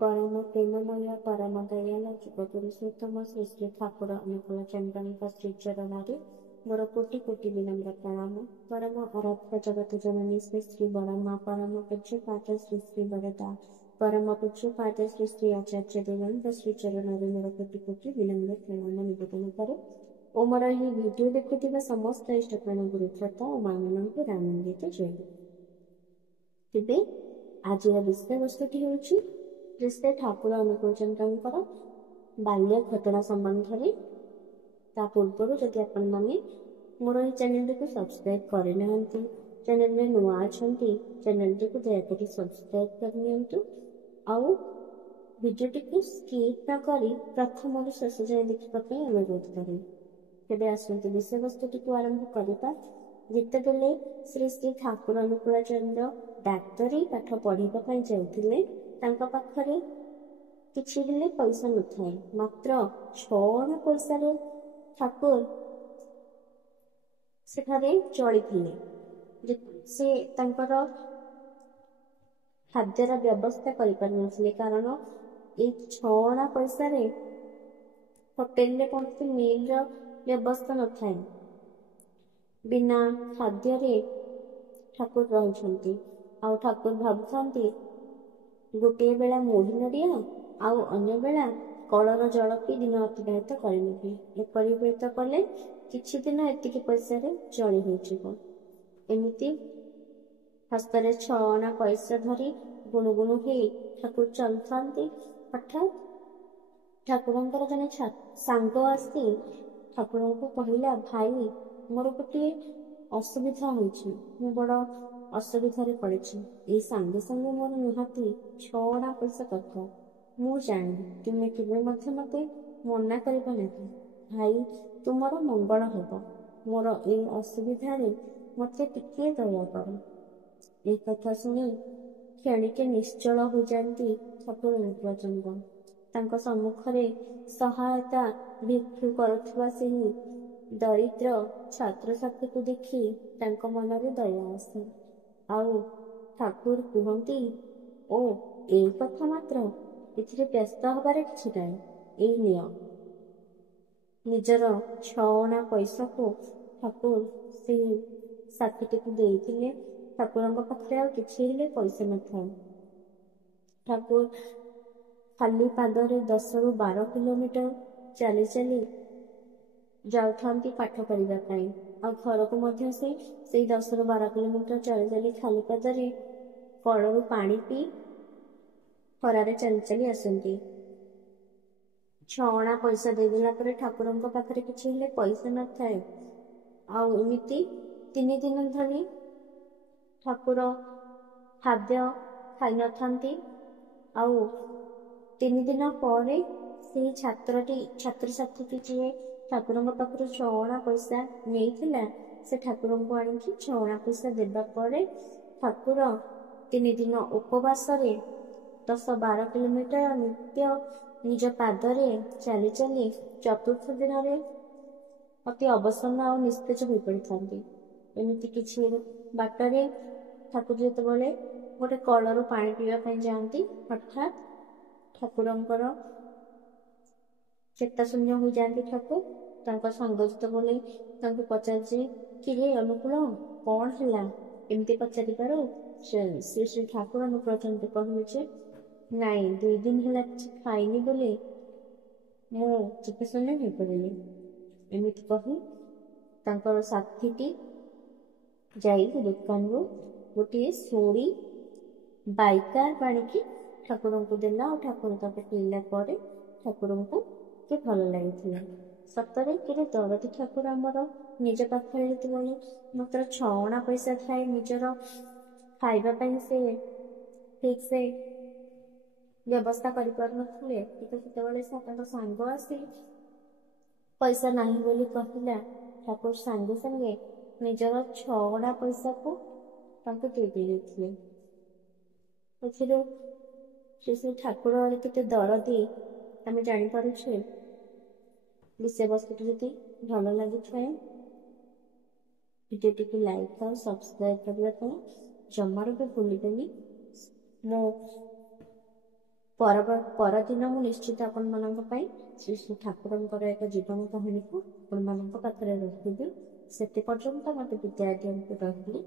परम प्रेममय परम दयाल जुगपुरुषोत्तम श्री श्री ठाकुर अनुकूल चंद्र श्री चरण मोर कोटि कोटि विनम्र प्रणाम। परम आराध्य जगत जननी श्री श्री बड़मा परम पूज्य पाद श्री श्री बड़दा परम पूज्य पाद श्री श्री आचार्य देवानंद श्री चरण मोर कोटि कोटि विनम्र प्रणाम निवेदन करे ओ मोर यह वीडियो देखुथिबा समस्त इष्टप्राण गुरुश्रोता और माँ मानक रामान्वित जय। तेबे आज विषय वस्तुटी होउछि श्री ठाकुर अनुकूल चंद्र बाल्य घटना संबंध में। ता पूर्व जदि आपण माने मोर ये चैनल को सब्सक्राइब करे नाहंती, चैनल में नुआ अछंती, चैनल को दयाकरी सब्सक्राइब कर नियंतु आउ वीडियो को स्किप न करी प्रथम रु शेष जाए देखिबा पई अनुरोध करे। तेबे आसंतु विषय वस्तुटी को आरंभ करिबा। जेतेबेले श्री श्री ठाकुर अनुकूल चंद्र डाक्तरी पाठ पढ़िबा पई जाउथिले तांका पाखरे किछि हेले पैसा नथाय, मात्र 6 पैसा रे ठाकुर सेठारे चलिथिले। से तांकर खाद्यर व्यवस्था करि पारनथिले कारण ए 6 पैसा रे होटेल रे कोनसी मील रो व्यवस्था नथाय। बिना खाद्य रे ठाकुर रहछंती आ ठाकुर भाबुछंती गोटे बेला मुढ़ी नड़िया आउ अन्य बेला कलर जल पी दिन अतिबाहित करनेबी। एपरि व्रत कले किछि दिन एतिकी पैसा रे चली होइछिबो। एमिति हस्तरे 6 पैसा धरी गुणुगुणु हे ठाकुर चलथांती। हठात ठाकुरंकर जने सांग आसी ठाकुरंको कहिला, भाई मोर गोटे असुविधा होइछि, मु बड़ असुविधारे पड़िछि। ए संगे संगे मोर निहाती 6 पैसा दरकार। मु जानी तुमे केबे मते मना करिबा नाही। भाई तुमर मंगल हेबो, मोर ए असुविधा रे मते टिके दया कर। ए कथा सुनी क्षणिके निश्चल हो जाती ठाकुर अनुकूल चंद्र। तांको सम्मुखरे सहायता भिक्षु करुथुवा सेही दरिद्र छात्र छात्री को देखी तांको मनरे दया आसे। आउ ठाकुर कहती, ओ ए कथा मात्र, एथिरे व्यस्त हबार किछि नाही। ए निय निजर 6 पैसा को ठाकुर से साथीटी को देइथिले। ठाकुरंक पाखरे आ किछि हेले पैसा नथाय। ठाकुर खाली पादरे 10 रु 12 किलोमीटर चली चली जाउथांती पाठ करिबा पई। आ घर को मध्य से 10 रु 12 किलोमीटर चली चली खाली पादरे कलरु पानी पी खरारे चली चली आसंती। 6 पैसा देदेला परे ठाकुरंक पाखरे किछि हेले पैसा नथाय। आउ एमिति 3 दिन धरी ठाकुर खाद्य खाई नथांती। आउ 3 दिन ପରେ से छात्र छात्री जी ठाकुरंक पाखरु 6 पैसा नेइथिला से ठाकुरंक आनिकी 6 पैसा देबा परे ठाकुर 3 दिन उपवास रे 10-12 किलोमीटर नित्य निज पादरे चली चली चतुर्थ दिन रे अति अवसन्न और निस्तेज हो पड़िथांती। एमिति किछि बाटरे ठाकुर जेतेबेले गोटे कलरु पानी पीवा पई जांती, हठात ठाकुरंकर चेता शून्य हो जाती। ठाकुर तांको संग जेतेबेले तांको पचारछि, किरे अनुकूल कौन हैला एमती पचारि पारो। श्री श्री ठाकुर अनुकूल चंद्र कहले, नाई 2 दिन हैला किछि खाइनी बोले मो चेता शून्य हो पड़िली। एमिति कहि तांकर साथीटी जाई दुकान रो गोटे सोड़ी बाइकार बाणिकी ठाकुरंको देला और ठाकुर ताके पीला परे ठाकुरंको के भल लागिथिला। सतरे केरे दरदी ठाकुर आमर निज पाखरे जेतेबेले मात्र 6 पैसा थाए निजर खाइबा पई से ठीक से व्यवस्था करि पारनथिले। सेतेबेले सातांक सांग आसी पैसा नाही बोली कहिला। ठाकुर सांगे संगे निजर 6 पैसा को तांको दे देथिले। एथिरे श्री ठाकुर केते दरदी आमे जानि पारुछे। विषय वस्तुटी जदि भल लगी थाए वीडियो को लाइक और सब्सक्राइब करने जमार भी भूलिबेनी। मो ପରଦିନ ମୁଁ ନିଶ୍ଚିତ ଆପଣମାନଙ୍କ ପାଇଁ ଶ୍ରୀ ଠାକୁରଙ୍କର ଏକ ଜୀବନ କାହାଣୀକୁ ଆପଣମାନଙ୍କ ପାଖରେ ରଖିବି। ସେତେ ପର୍ଯ୍ୟନ୍ତ ମୋତେ ବିଦାୟ ଦିଅନ୍ତୁ। ରହିଲି।